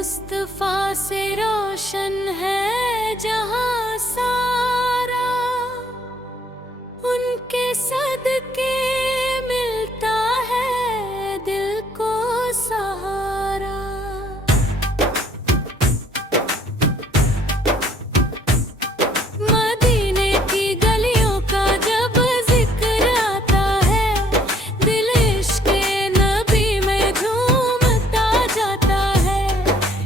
मुस्तफा से रोशन है जहां सारा, उनके सदके मिलता है दिल को सहारा। मदीने की गलियों का जब जिक्र आता है, दिल इश्क़े नबी में झूमता जाता है।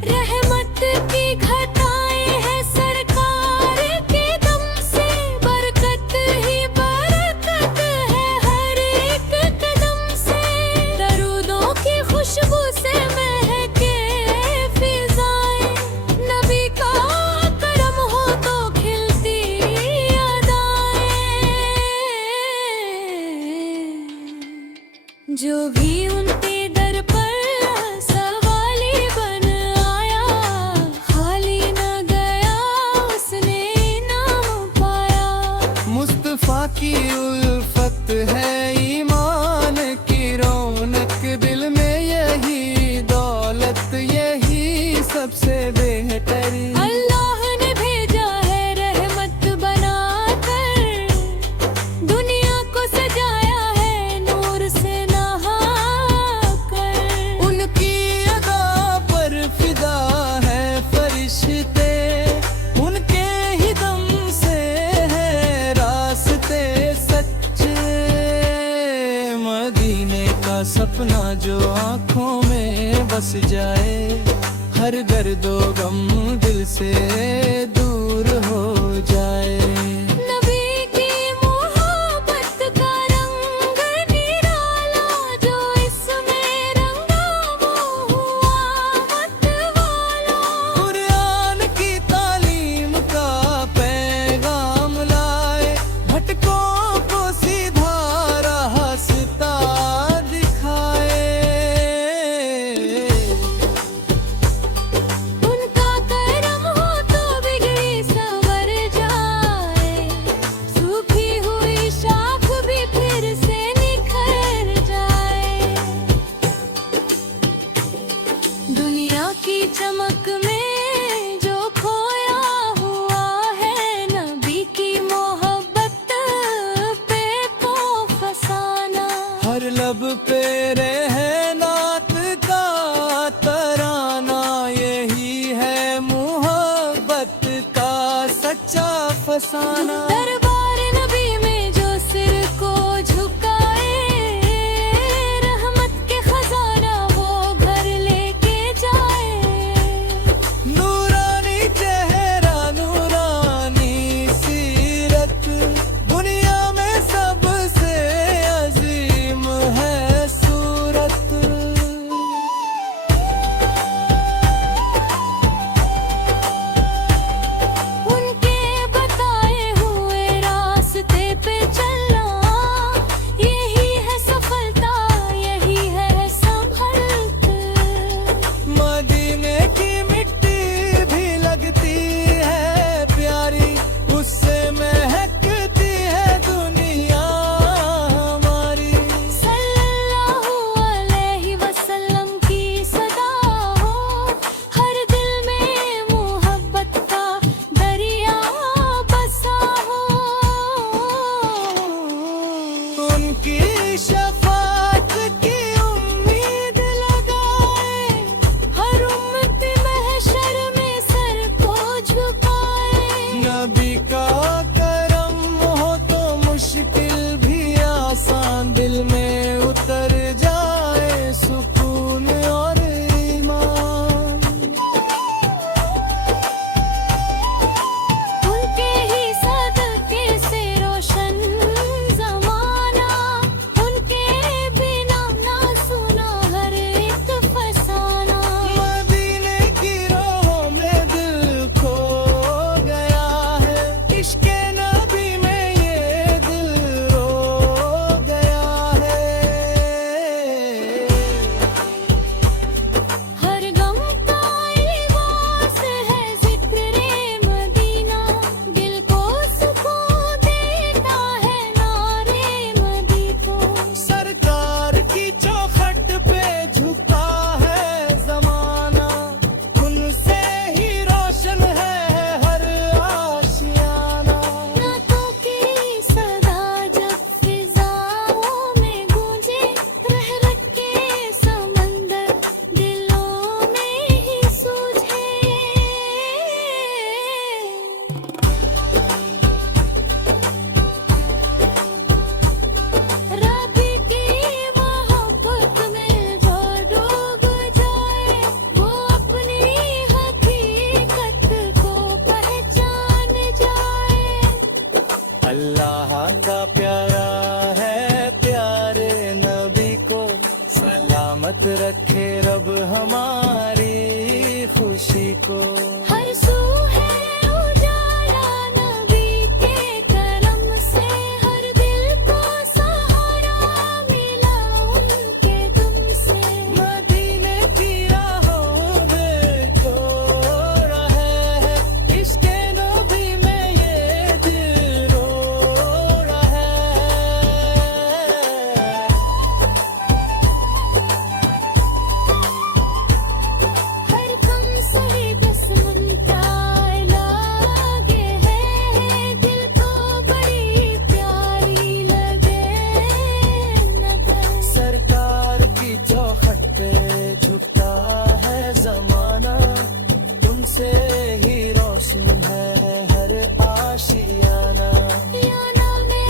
रहमत की घटाएं हैं सरकार के दम से, बरकत ही बरकत है हर एक कदम से। दरूदों की खुशबू से महके फिजाएं, नबी का करम हो तो खिलती अदाएं। जो भी उनके दर पर सवाली बन आया, खाली न गया उसने इनाम पाया। मुस्तफा की उल्फत है ईमान की रौनक, दिल में यही दौलत यही सबसे बेहतर। अल्लाह ने भेजा है रहमत बनाकर, दुनिया को सजाया है नूर से नहाकर। उनकी अदा पर फिदा है फरिश्ते, उनके ही दम से है रास्ते सच्चे। मदीने का सपना जो आँखों में बस जाए, हर दर्दो गम दिल से दूर हो जाए। नबी की मोहब्बत का रंग निराला, जो इसमें रंगा वो हुआ मतवाला। कुरान की तालीम का पैगाम लाए, भटकों को सीधा रास्ता दिखाए। उनका करम हो तो बिगड़ी संवर जाए, सूखी हुई शाख भी फिर से निखर जाए। दुनिया की चमक में जो खोया हुआ है, नबी की मोहब्बत पे पो फसाना। हर लब पे रहे नात का तराना, यही है मोहब्बत का सच्चा फसाना। दरबार नबी में जो सिर को झुकाए, रहमत के खजाना वो घर लेके जाए। नूरानी चेहरा नूरानी सीरत, दुनिया में सबसे अजीम है सूरत। उनके बताए हुए को। हर सू है उजाला नबी के करम से, हर दिल को सहारा मिला उनके दम से। मदीने की राहों में खो रहे हैं, इश्क़े नबी में ये दिल रो रहा है। हर कम सही बिस्मिल्ला लागे है, दिल को बड़ी प्यारी लगे नजर। सरकार की चौखट पे झुकता है जमाना, तुमसे ही रोशन है हर आशियाना। या नामे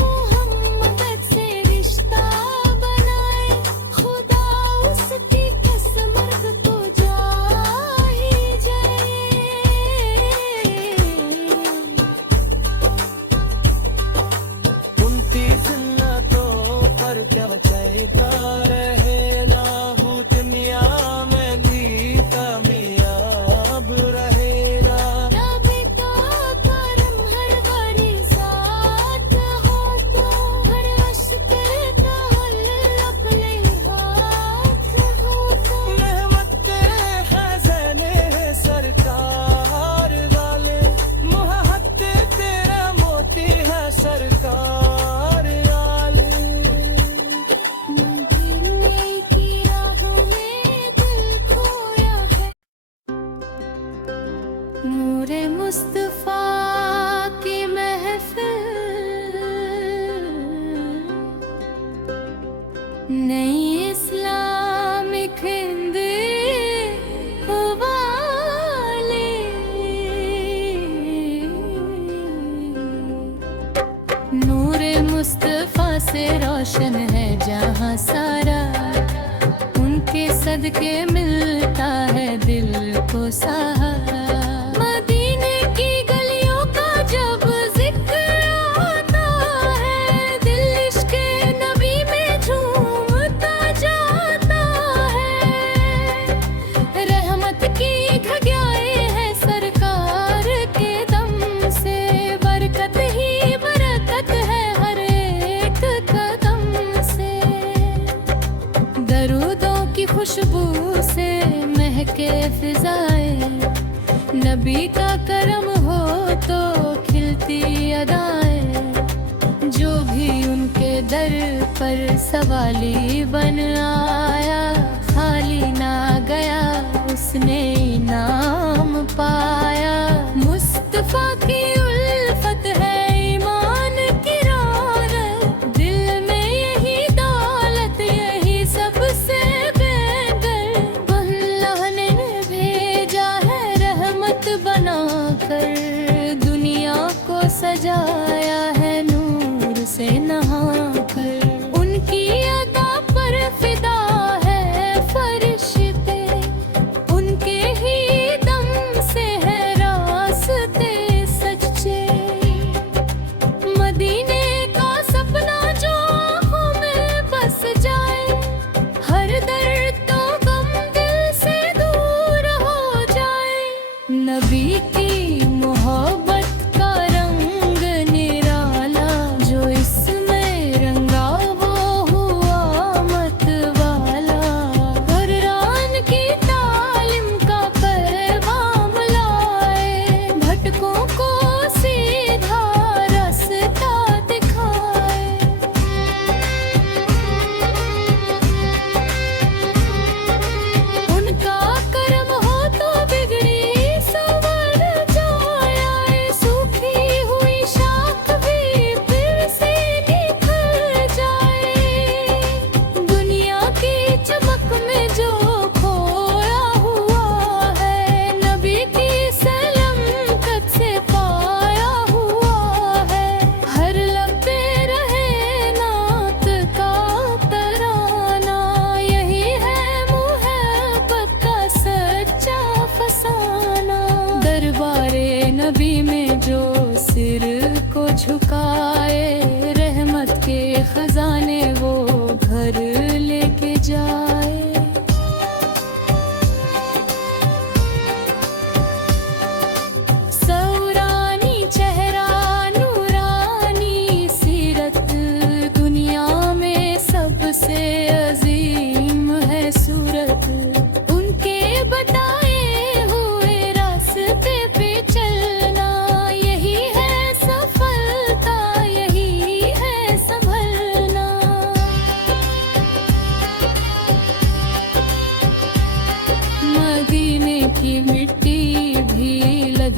मोहम्मद से रिश्ता बनाए, खुदा उसकी किस्मत को जा ही जाए। उनकी जिन्नतों पर क्या चहका रहे ना हो, दुनिया में भी कामयाब रहेगा। नबी का करम हर बड़ी साथ हो तो, हर अश्क का हल अपने हाथ हो तो। रहमत के खजाने सरकार वाले, मोहब्बत के तेरा मोती है सरकार वाले। मदीने की राहों में दिल खोया है, नूरे मुस्तफा की महफिल, नई इस्लामिक हिंदी वाले। नूरे मुस्तफा से रोशन है जहां सारा, उनके सदके मिलता है दिल को सहारा। मदीने की गलियों का जब जिक्र आता है, दिल इश्क़े नबी में झूमता जाता है। रहमत की घगियाएं हैं सरकार के दम से, बरकत ही बरकत है हर एक कदम से। दरूदों की खुशबू से महके फिजाएं, नबी का करम हो तो खिलती अदाएं। जो भी उनके दर पर सवाली बन आया, खाली ना गया उसने इनाम पाया। मुस्तफा की उल्फत है ईमान की रौनक, दिल में यही दौलत यही सबसे बेहतर। अल्लाह ने भेजा है रहमत बनाकर, दुनिया को सजाया है नूर से नहाकर। उनकी अदा पर फिदा है फरिश्ते,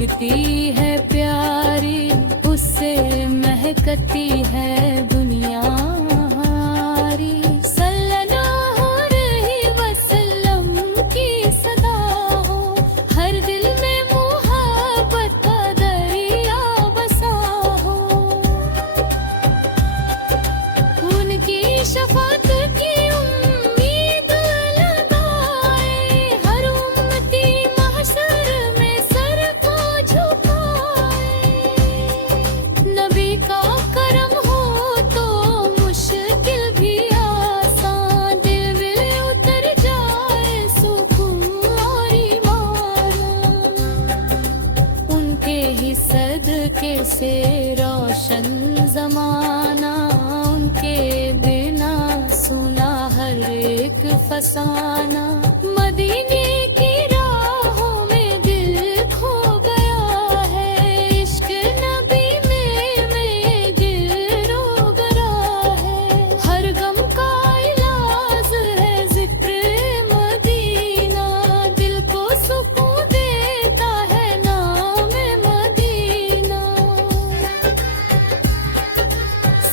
दिखती है प्यारी, उससे महकती है दुनिया हमारी। सल्लल्लाहु अलैहि वसल्लम की सदा हो, हर दिल में मोहब्बत का दरिया बसा हो। उनकी शफाअत की उम्मीद लगाए, हर उम्मती महशर में सर को झुकाए। नबी का करम हो तो मुश्किल भी आसान, दिल में उतर जाए सुकून और ईमान। उनके ही सदके से रोशन जमाना, उनके बिना सुना हर एक फसाना। मदीने की राहों में दिल खो गया है, इश्क नबी में दिल रो गया है। हर गम का इलाज है जिक्र मदीना, दिल को सुकून देता है नाम मदीना।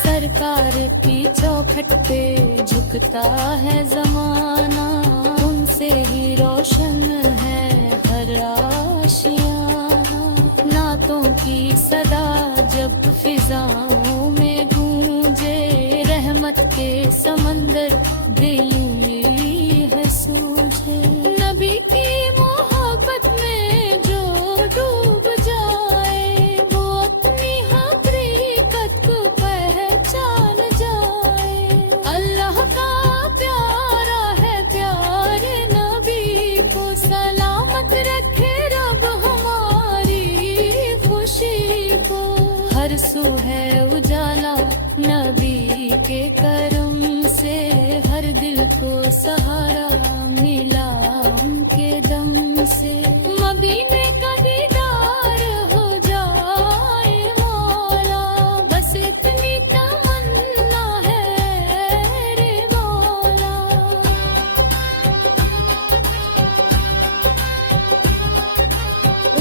सरकार की चौखट पे झुकता है जमाना, उनसे ही रोशन है हर आशियाना। नातों की सदा जब फिजाओं में गूंजे, रहमत के समंदर दिल में है सूझे। नबी की मोहब्बत में जो डूब जाए, वो अपनी हकीकत को पहचान जाए। अल्लाह का प्यारा है प्यारे नबी को, सलामत रखे रब हमारी खुशी को। हर सू है उजाला नबी के करम से, हर दिल को सहारा मिला उनके दम से। मदीने का दीदार हो जाए मौला, बस इतनी तमन्ना है रे मौला।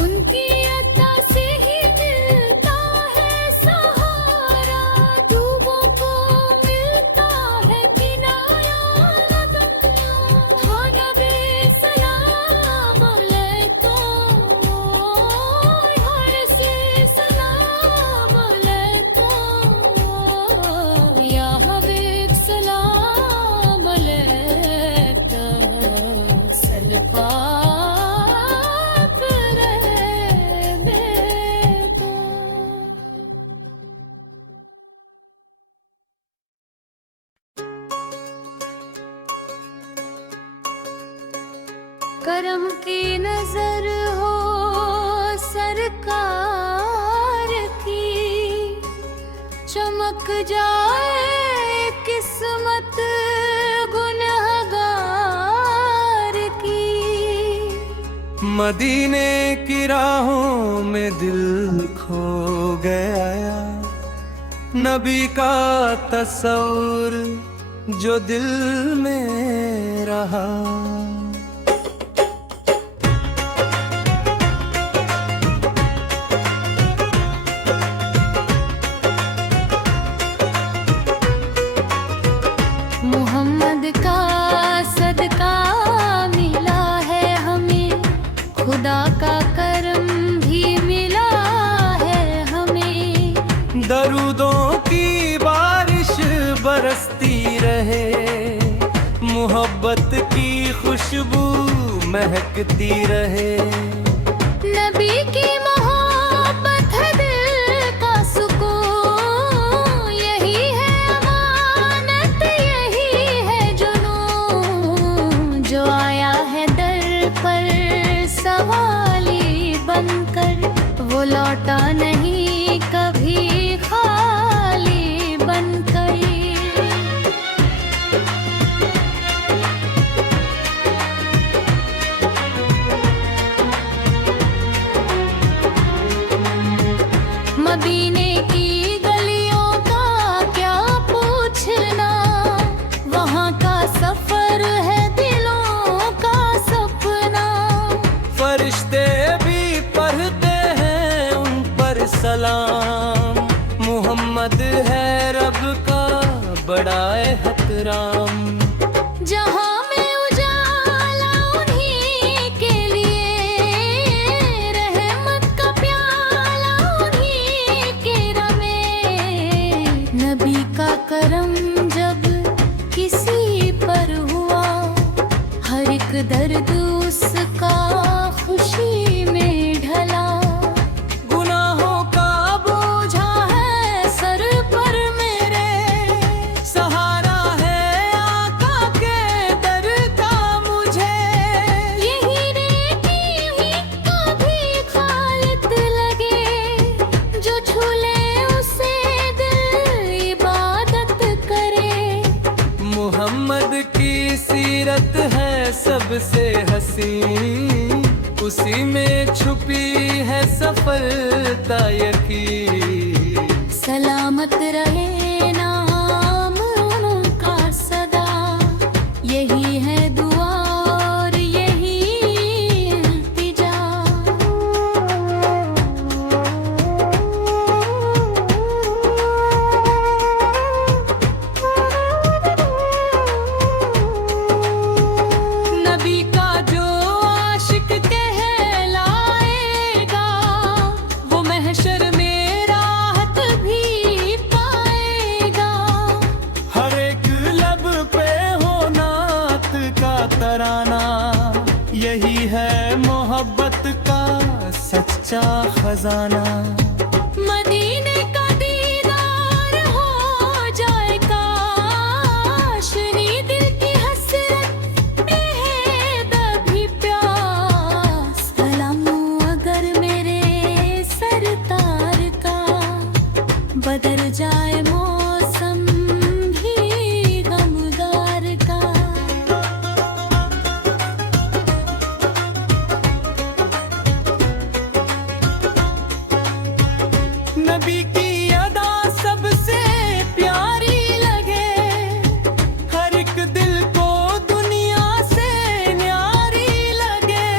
उनकी अता से ही मिलता है सहारा, डूबों को मिलता है किनारा लगना। हाँ नबी सलाम अलैकुम, हर से सलाम अलैकुम। या हबीब सलाम अलैकुम, सलवात रहे बेको। करम की नजर हो सरकार की, चमक जाए किस्मत गुनहगार की। मदीने की राहों में दिल खो गया, नबी का तस्वुर जो दिल में रहा। मोहम्मद का सदका मिला है हमें, खुदा का करम भी मिला है हमें। दरूदों की बारिश बरसती रहे, मोहब्बत की खुशबू महकती रहे। नबी की मोहब्बत है दिल का सुकून, यही है अमानत यही है जुनून। जो आया है दर पर सवाली बनकर, वो लौटा नहीं कभी खाली बनकर। मदीने की गलियों का क्या पूछना, वहाँ का सफर है दिलों का सपना। फरिश्ते भी पढ़ते हैं सलाम। मोहम्मद है रब का बड़ा एहतराम। जहाँ में उजाला उन्हीं के लिए, रहमत का प्याला उन्हीं के रमे। नबी का करम जब किसी पर हुआ, हर एक दर्द उसका खुशी में ढला। गुनाहों का बोझा है सर पर मेरे, सहारा है आका के दर का मुझे। यही नेकी ही कभी खालिद लगे, जो छूले उसे दिल इबादत करे। मोहम्मद की सीरत है सबसे हसीन, उसी में छुपी है सफलता यकीन। सलामत रहे नाम उनका सदा, यही है दुआ और यही इल्तिजा। नबी का जो आशिक कहलाएगा, वो महशर में राहत भी पाएगा। हर एक लब पे हो नात का तराना, यही है मोहब्बत का सच्चा खजाना। मदीने का दीदार हो जाए काश, नी दिल की हसरत बेहद प्यास। सलामू अगर मेरे सरतार का, बदल जाए मौसम भी गमगार का। नबी की अदा सबसे प्यारी लगे, हर एक दिल को दुनिया से न्यारी लगे।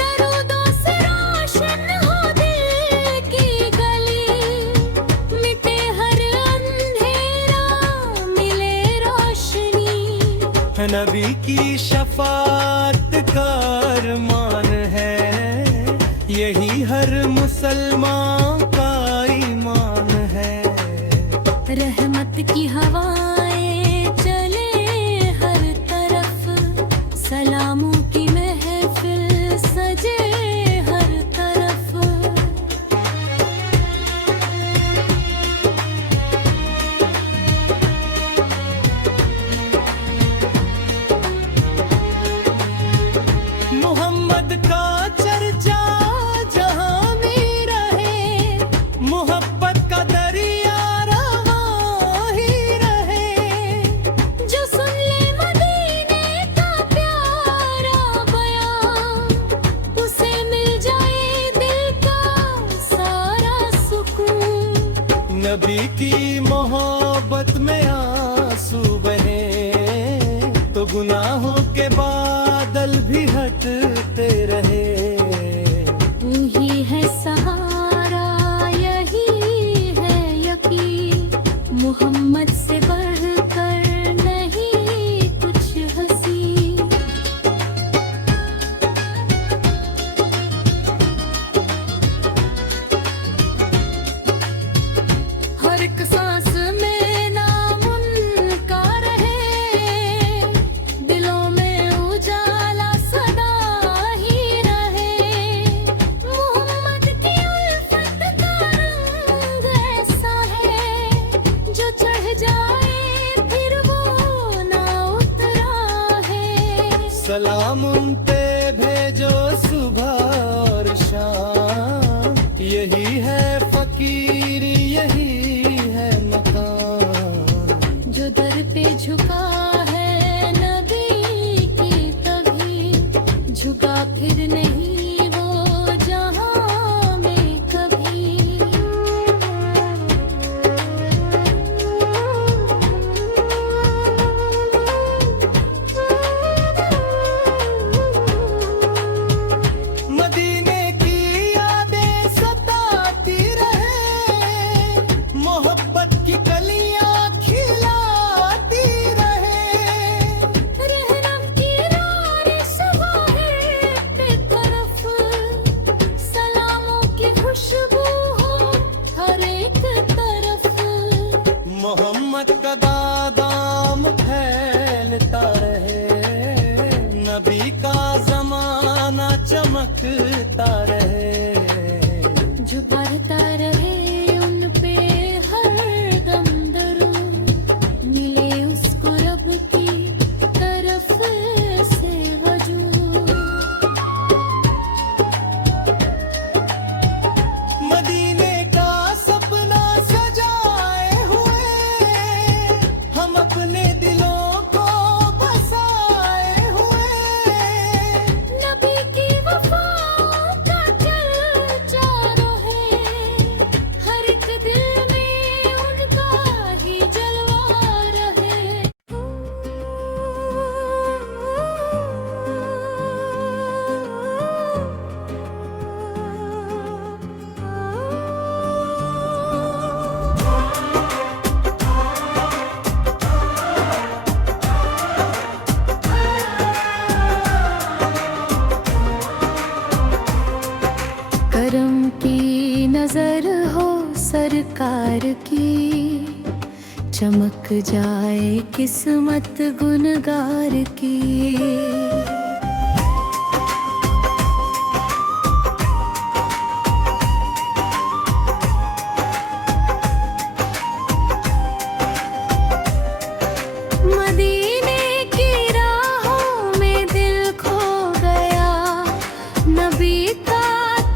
दरूदों से रोशन हो दिल की गली, मिटे हर अंधेरा मिले रोशनी। नबी की शफात का अरमान है, यही हर मुसलमान का ईमान है। रहमत की हवाएं चले हर तरफ, सलामों की महफिल सजे हर तरफ। मोहम्मद का चर्चा जहां भी रहे, मोहब्बत का दरिया रवां ही रहे। जो सुन ले मदीने का प्यारा बयां, उसे मिल जाए दिल का सारा सुकून। नबी की मोहब्बत में आंसू बहे, तो गुनाहों के बादल भी हटते रहे। वही है सहारा, यही है यकीन, मोहम्मद से बढ़कर नहीं कुछ हसीन। हर एक सांस में नाम उनका रहे, दिलों में उजाला सदा ही रहे। मोहम्मद की उल्फत का रंग ऐसा है, जो चढ़ जाए फिर वो ना उतरा है। सलाम उन पे भेजो सुबह और शाम, यही है फकीर यही है मकान। जो दर पे झुका है नबी की तभी, झुका फिर नहीं वो जहां में कभी। मदीने की यादें सताती रहे, चमकता रहे, जो बढ़ता रहे उन पे हर दम दरूद, मिले उसको रब की तरफ से वजूद। मदीने का सपना सजाए हुए, हम अपने दिलों को बसाए हुए। नबी की वफा का चर्चा रहे, हर एक दिल में उनका ही जलवा रहे। करम की नजर हो सरकार की, चमक जाए किस्मत गुनगार की। मदीने की राहों में दिल खो गया, नबी का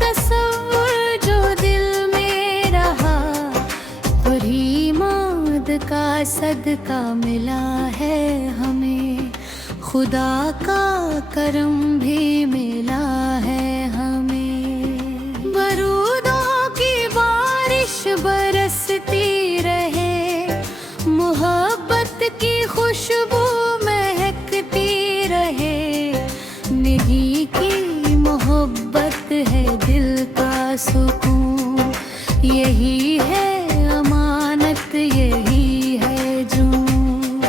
तस्वुर जो दिल में रहा। वही मौत का सदका मिला है हमें, खुदा का करम भी मिला है हमें। बरूदों की बारिश बरसती रहे, मोहब्बत की खुशबू महकती रहे। निगी की मोहब्बत है दिल का सुकून, यही है अमानत, यही है जुनून।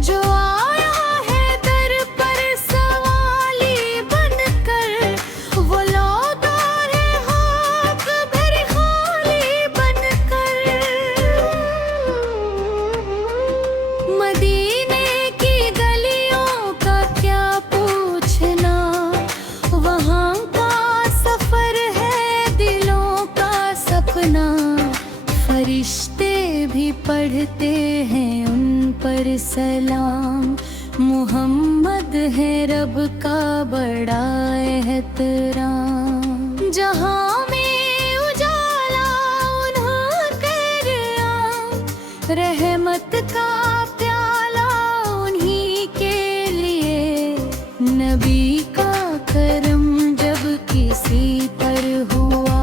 जो आया है दर पर सवाली बनकर, वो लौटा है हाथ भरी खाली बनकर। मदीने की गलियों का क्या पूछना, वहाँ का सफर है दिलों का सपना। फरिश्ते भी पढ़ते हैं उन पर सलाम, मुहम्मद है रब का बड़ा एहतराम। जहाँ में उजाला उन्हें आम, रहमत का प्याला उन्हीं के लिए। नबी का करम जब किसी पर हुआ,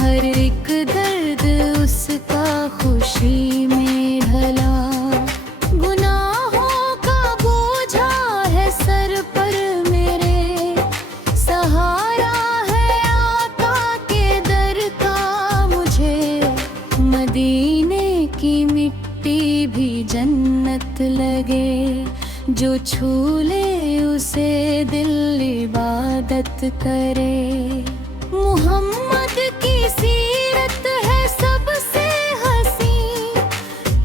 हर एक दर्द उसका खुशी में ढला। गुनाहों का बोझा है सर पर मेरे, सहारा है आका के दर का मुझे। मदीने की मिट्टी भी जन्नत लगे, जो छू ले उसे दिल इबादत करे। मुहम्मद की सीरत है सबसे हसी,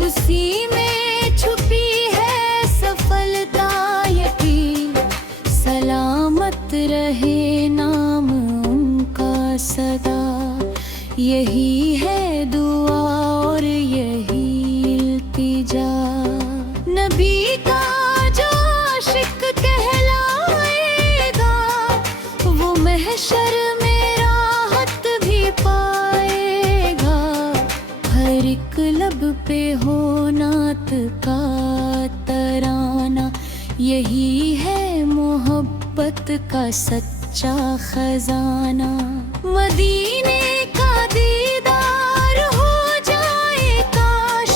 उसी में छुपी है सफलता यकीन। सलामत रहे नाम उनका सदा, यही है दुआ और यही इल्तिजा। नबी का जो आशिक कहलाएगा, वो महशर में राहत भी पाएगा। हर एक लब पे हो नात का तराना, यही है मोहब्बत का सच्चा खजाना। मदीने का दीदार हो जाए काश,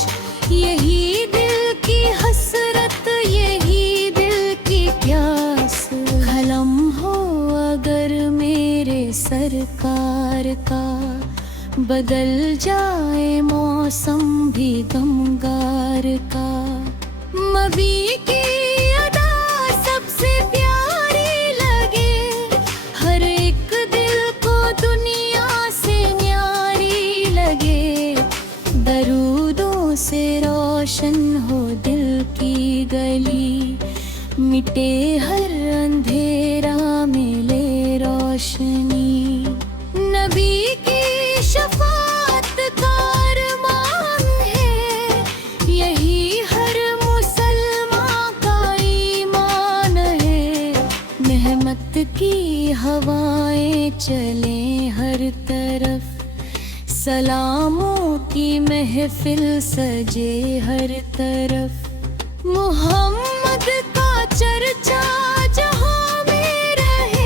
यही दिल की हसरत, यही दिल की प्यास। कलम हो अगर मेरे सरकार का, बदल जाए मौसम भी गमगार का। मबी की अदा सबसे प्यारी लगे, हर एक दिल को दुनिया से न्यारी लगे। दरूदों से रोशन हो दिल की गली, मिटे हर अंधेरा मिले रोशनी। नबी की शफाअत का अरमान है, यही हर मुसलमान का ईमान है। रहमत की हवाएं चले हर तरफ, सलामों की महफिल सजे हर तरफ। मोहम्मद का चर्चा जहां में रहे,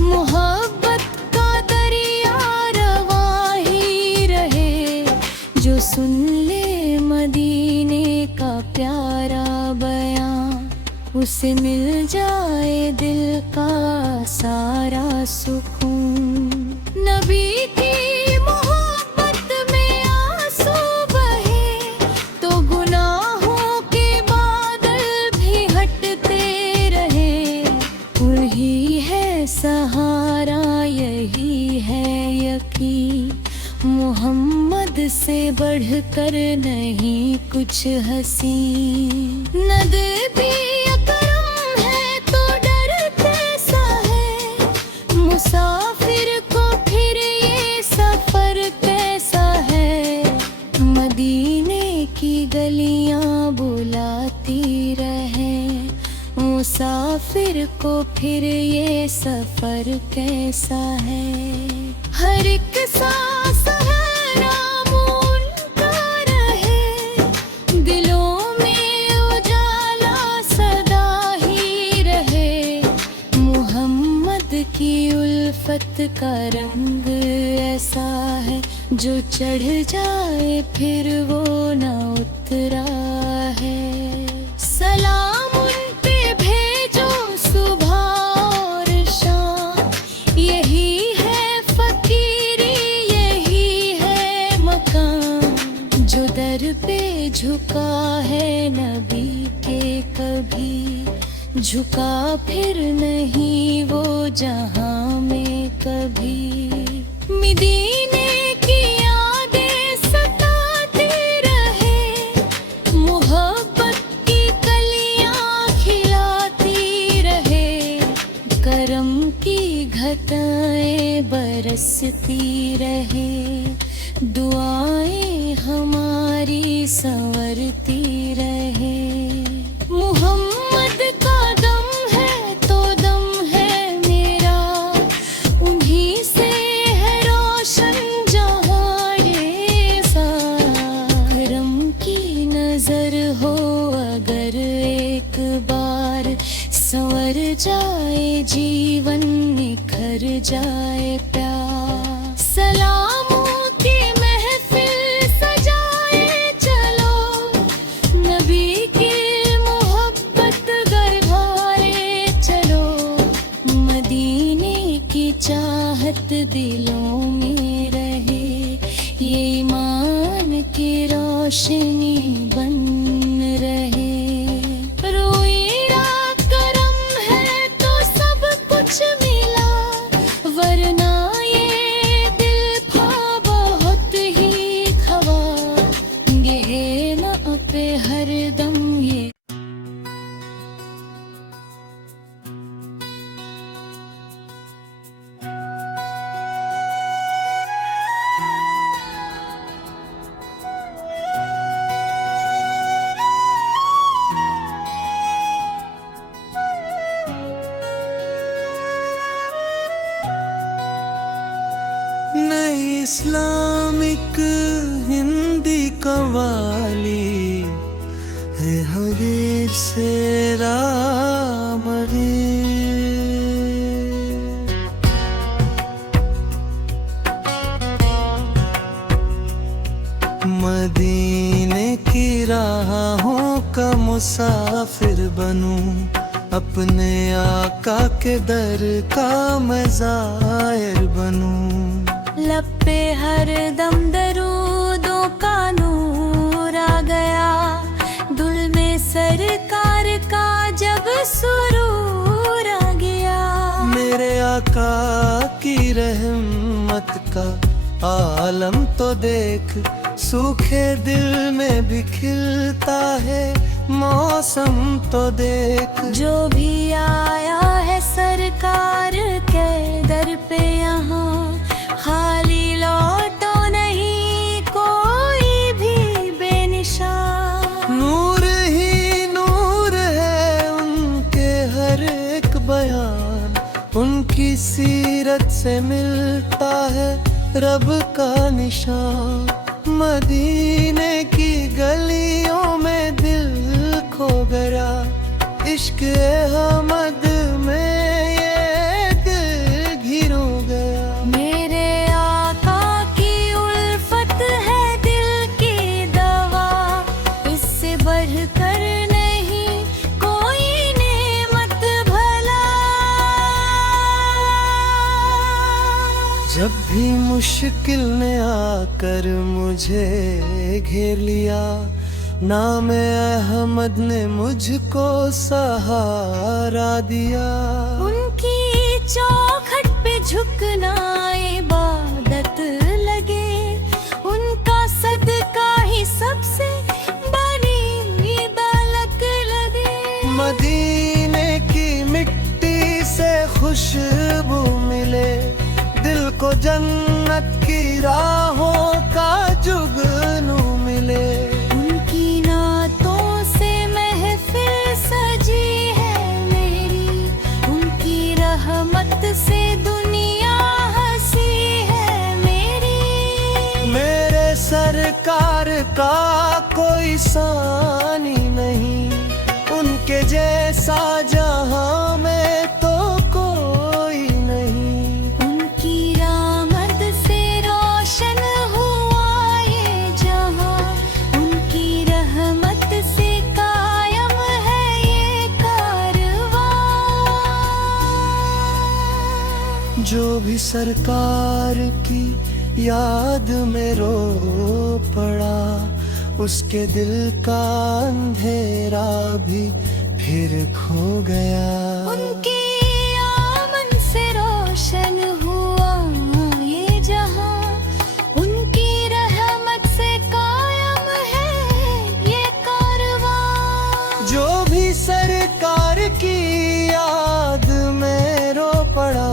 मोहब्बत का दरिया रवां ही रहे। जो सुन ले मदीने का प्यारा बयां, उसे मिल जाए दिल का सारा सुकून। नबी की मोहब्बत में आंसू बहे, तो गुनाहों के बादल भी हटते रहे। वही है सहारा, यही है यकीन, मोहम्मद से बढ़कर नहीं कुछ हसीन। नबी अकरम है तो डर कैसा है, मुसाफिर को फिर ये सफर कैसा है। मदीने की गलियां बुलाती रहे, मुसाफिर को फिर ये सफर कैसा है। हर एक सांस हराम उनका रहे, दिलों में उजाला सदा ही रहे। मोहम्मद की उल्फत का रंग ऐसा है, जो चढ़ जाए फिर वो न उतरा है। सलाम उन पे भेजो सुबह और शाम, यही है फकीरी, यही है मकाम। जो दर पे झुका है नबी के कभी, झुका फिर नहीं वो जहां में कभी। मदीने की यादें सताती रहे, मोहब्बत की कलियां खिलाती रहे। करम की घटाएं बरसती रहे, दुआएं हमारी संवरती रहे। मोहम्मद का दम है तो दम है मेरा, उन्हीं से है रोशन जहां ये सारा। करम की नजर हो अगर एक बार, संवर जाए जीवन, निखर जाए प्यार। सलामों की महफिल सजाए चलो, नबी की मोहब्बत गरभाए चलो। मदीने की चाहत दिलों में रहे, ये ईमान की रोशनी बन रहे। रोईरा करम है तो सब कुछ मिला, वरना ये दिल था बहुत ही खवा। ये न पे हर दम ये नई इस्लामिक हिंदी कवाली है हरीर से रामरी। मदीने की राहों का मुसाफिर बनूं, अपने आका के दर का मैं ज़ायर बनूं। लब पे हर दम दरूदों का नूर आ गया, दुल में सरकार का जब सुरूर आ गया। मेरे आका की रहमत का आलम तो देख, सूखे दिल में भी खिलता है मौसम तो देख। जो भी आया है सरकार के सीरत से मिलता है रब का निशान। मदीने की गलियों में दिल खो गया, इश्क अहमद में ये दिल घिर गया। मेरे आका की उल्फत है दिल की दवा, इससे बढ़कर नहीं कोई नेमत भला। जब भी मुश्किल ने आकर मुझे घेर लिया, नाम अहमद ने मुझको सहारा दिया। उनकी चौखट पे झुकना इबादत लगे, उनका सदका ही सबसे बड़ी दौलत लगे। मदीने की मिट्टी से खुशबू मिले, दिल को जन्नत की राहों का जुगनू मिले। उनकी नातों से महफिल सजी है मेरी, उनकी रहमत से दुनिया हंसी है मेरी। मेरे सरकार का कोई सानी नहीं, उनके जैसा जहां में तो कोई नहीं। उनकी रहमत से रोशन हुआ ये जहां, उनकी रहमत से कायम है ये कारवां। जो भी सरकार की याद में रो पड़ा, उसके दिल का अंधेरा भी फिर खो गया। उनकी आमन से रोशन हुआ ये जहां, उनकी रहमत से कायम है ये कारवां। जो भी सरकार की याद में रो पड़ा,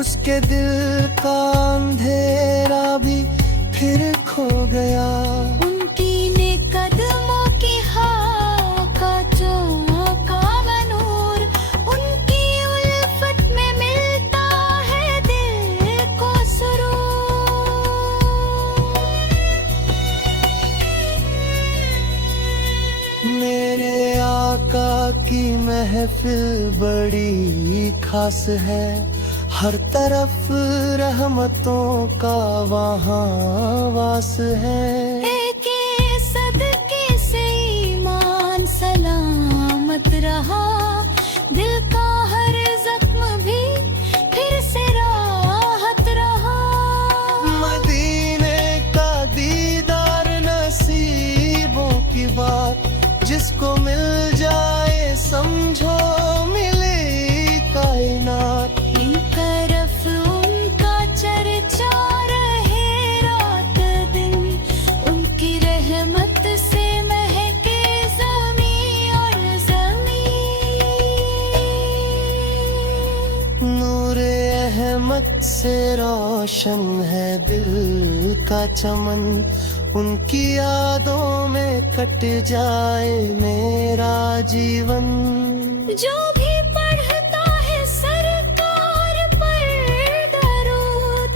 उसके दिल का अंधेरा भी फिर खो गया। उनकी ने कदमों की का चौका बनूर, उनकी उल्फत में मिलता है दिल को सुरूर। मेरे आका की महफिल बड़ी खास है, हर तरफ रहमतों का वहाँ वास है। एक सदके से ईमान सलामत रहा, दिल का हर जख्म भी फिर से राहत रहा। मदीने का दीदार नसीबों की बात, जिसको मिल जाए समझो मिली कायनात। इन तरफ उनका चर्चा रहे रात दिन, उनकी रहमत से महके ज़मीं और ज़मीं। नूर अहमद से रोशन है दिल का चमन, उनकी यादों में कट जाए मेरा जीवन। जो भी पढ़ता है सरकार पर दरूद,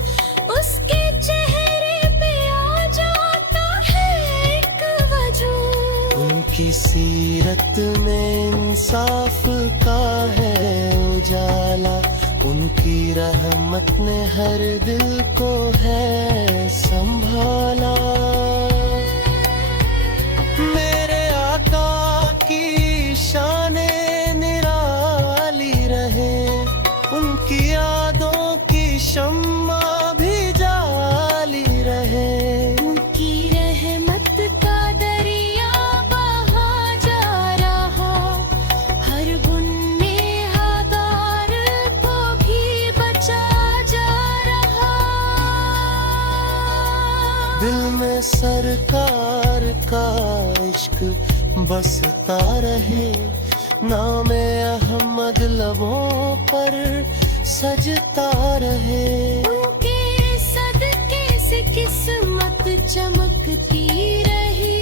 उसके चेहरे पे आ जाता है एक वजूद। उनकी सीरत में इंसाफ का है उजाला, उनकी रहमत ने हर दिल को है संभाला। मेरे आका की शाने निराली रहे, उनकी यादों की शम्मा भी जाली रहे। उनकी रहमत का दरिया बहा जा रहा, हर गुनहगार को भी बचा जा रहा। दिल में सरकार का इश्क बसता रहे, नाम अहमद लबों पर सजता रहे। उनके सदके से किस्मत चमकती रही,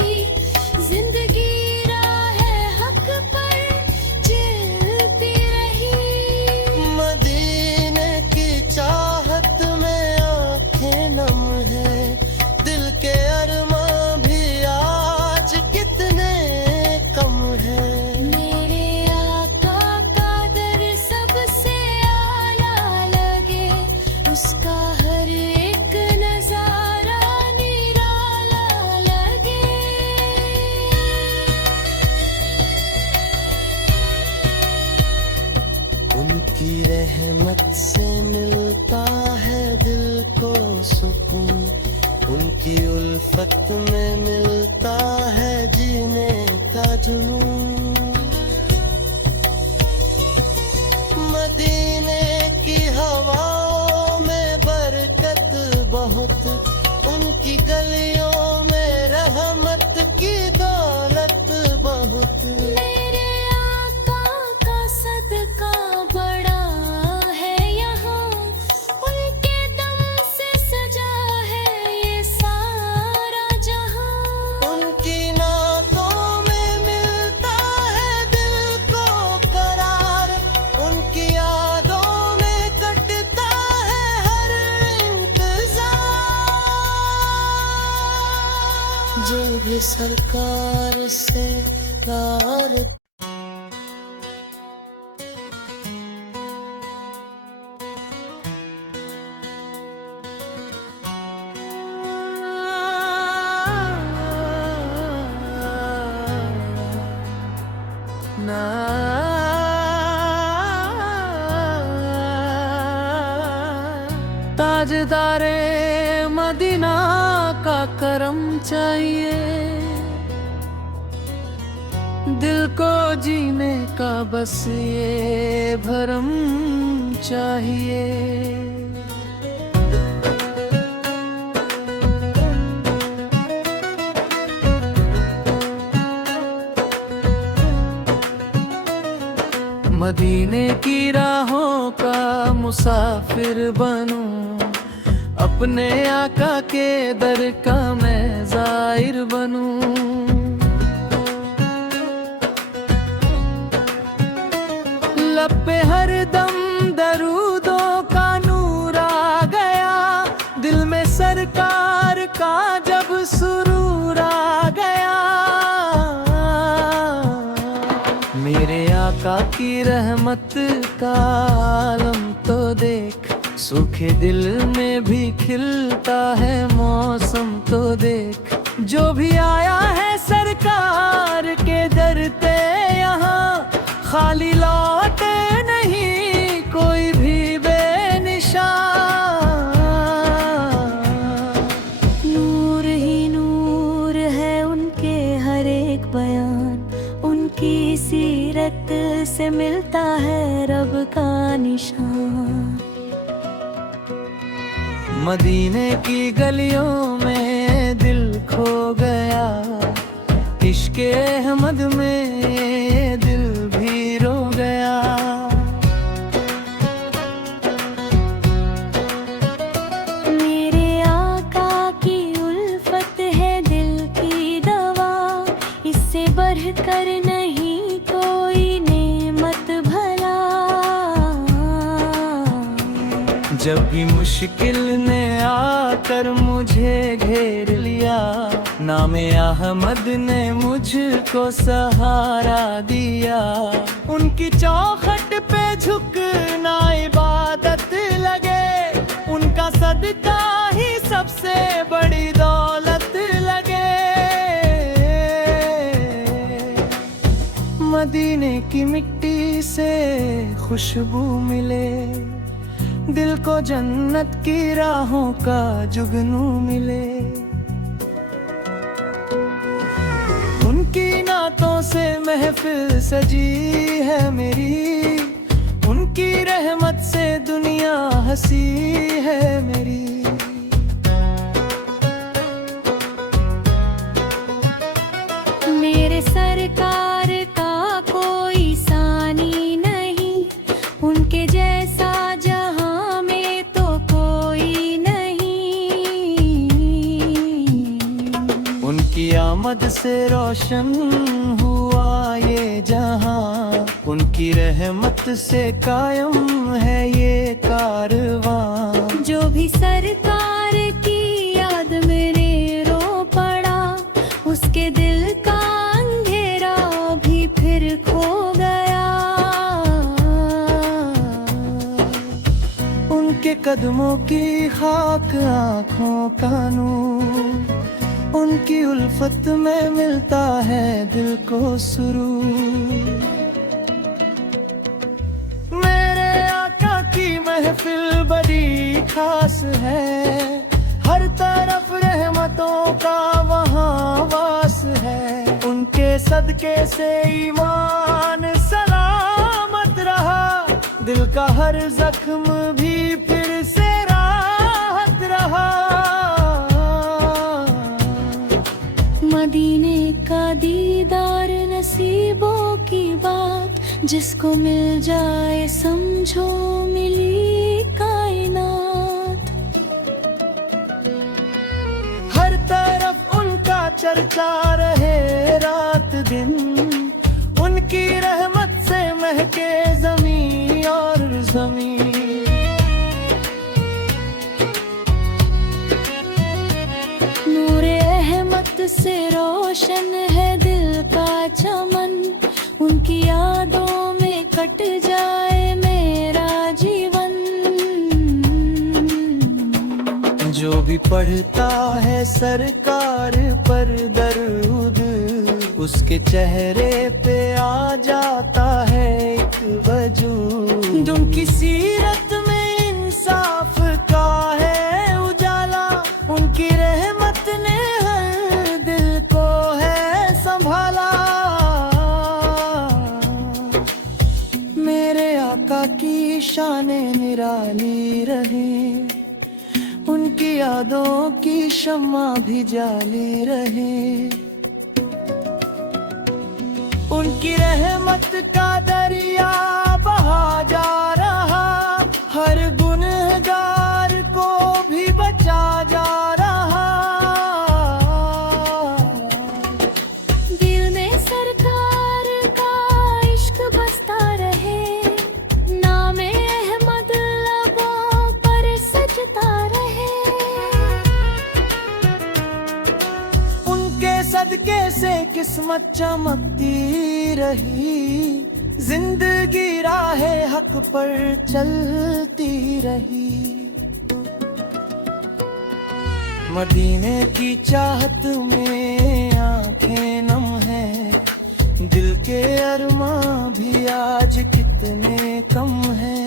जिंदगी राह हक पर चलती रही। मदीने की उल्फत में मिलता है जीने का जुनून। मदीने की हवाओं में बरकत बहुत, उनकी गलियों में रहमत की दौलत बहुत। मेरे आका का सदका बड़ा है यहाँ, उनके दम से सजा है ये सारा जहाँ। उनकी नातों में मिलता है दिल को करार, उनकी यादों में कटता है हर इंतजार। जो भी सरकार से प्यार ताजदारे मदीना का करम चाहिए, दिल को जीने का बस ये भरम चाहिए। मदीने की राहों का मुसाफिर बनूं, अपने आका के दर का मैं ज़ाहिर बनूं। लब पे हर दम दरूदों का नूर आ गया, दिल में सरकार का जब सुरूर आ गया। मेरे आका की रहमत का आलम तो देख, सूखे दिल में भी खिलता है मौसम तो देख। जो भी आया है सरकार के दर पे यहाँ, खाली लौटे नहीं कोई भी बेनिशान। नूर ही नूर है उनके हर एक बयान, उनकी सीरत से मिलता है रब का निशान। मदीने की गलियों में दिल खो गया, इश्क़े अहमद में दिल भी रो गया। मेरे आका की उल्फत है दिल की दवा, इससे बढ़कर नहीं कोई नेमत भला। जब भी मुश्किल ने आकर मुझे घेर लिया, नामे अहमद ने मुझको सहारा दिया। उनकी चौखट पे झुकना इबादत लगे, उनका सदका ही सबसे बड़ी दौलत लगे। मदीने की मिट्टी से खुशबू मिले, दिल को जन्नत की राहों का जुगनू मिले। उनकी नातों से महफिल सजी है मेरी, उनकी रहमत से दुनिया हंसी है मेरी। मेरे सरकार का कोई सानी नहीं, उनके जैसा जहां में तो कोई नहीं। उनकी आमद से रोशन हुआ ये जहां, उनकी रहमत से कायम है ये कारवां। जो भी सरकार की याद में रो पड़ा, उसके दिल का अंधेरा भी फिर खो गया। उनके कदमों की खाक आँखों का नूर, उनकी उल्फत में मिलता है दिल को सुरूर। मेरे आका की महफिल बड़ी खास है, हर तरफ रहमतों का सदके से ईमान सलामत रहा, दिल का हर जख्म भी फिर से राहत रहा। मदीने का दीदार नसीबों की बात, जिसको मिल जाए समझो मिली कायनात। हर तरफ उनका चर्चा रहे रात दिन, उनकी रहमत से महके जमीन और जमीन। नूरे अहमद से रोशन है दिल का चमन, उनकी यादों में कट जाए मेरा जीवन। जो भी पढ़ता है सरकार पर दरूद, उसके चेहरे पे आ जाता है एक वजूद। उनकी सीरत में इंसाफ का है उजाला, उनकी रहमत ने हर दिल को है संभाला। मेरे आका की शाने निराली रहे, उनकी यादों की शम्मा भी जाली रहे। उनकी रहमत का दरिया बहा जा रहा, हर गुनहगार को भी बचा जा रहा। दिल में सरकार का इश्क बसता रहे, नामे अहमद लबों पर सजता रहे। उनके सदके से किस्मत चमकती रही, जिंदगी राहे हक पर चलती रही। मदीने की चाहत में आंखें नम है, दिल के अरमां भी आज कितने कम है।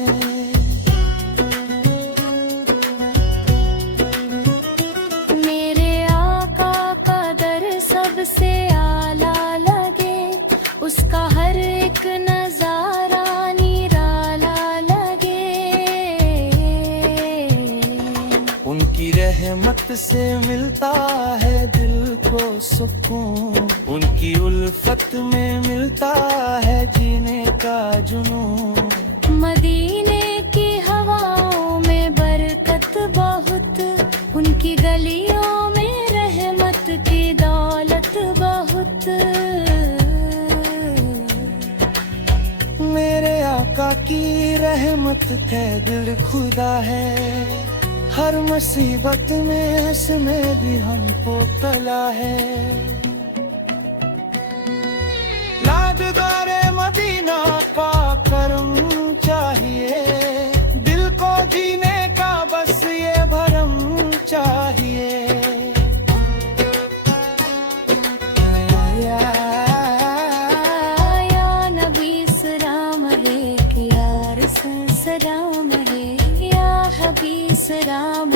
मेरे आका का दर सबसे आला लगे, उसका हर एक नजारा निराला लगे। उनकी रहमत से मिलता है दिल को सुकून, उनकी उल्फत में मिलता है जीने का जुनून। मदीने की हवाओं में बरकत बहुत, उनकी गलियों में रहमत की दौलत बहुत। मेरे आका की रहमत का दिल खुदा है, हर मुसीबत में इसमें भी हमको तला है। लाजदारे मदीना का करम चाहिए, दिल को जीने का बस ये भरम चाहिए। या नबी सलाम अलैक, या रसूल सलाम अलैक, या हबीब सलाम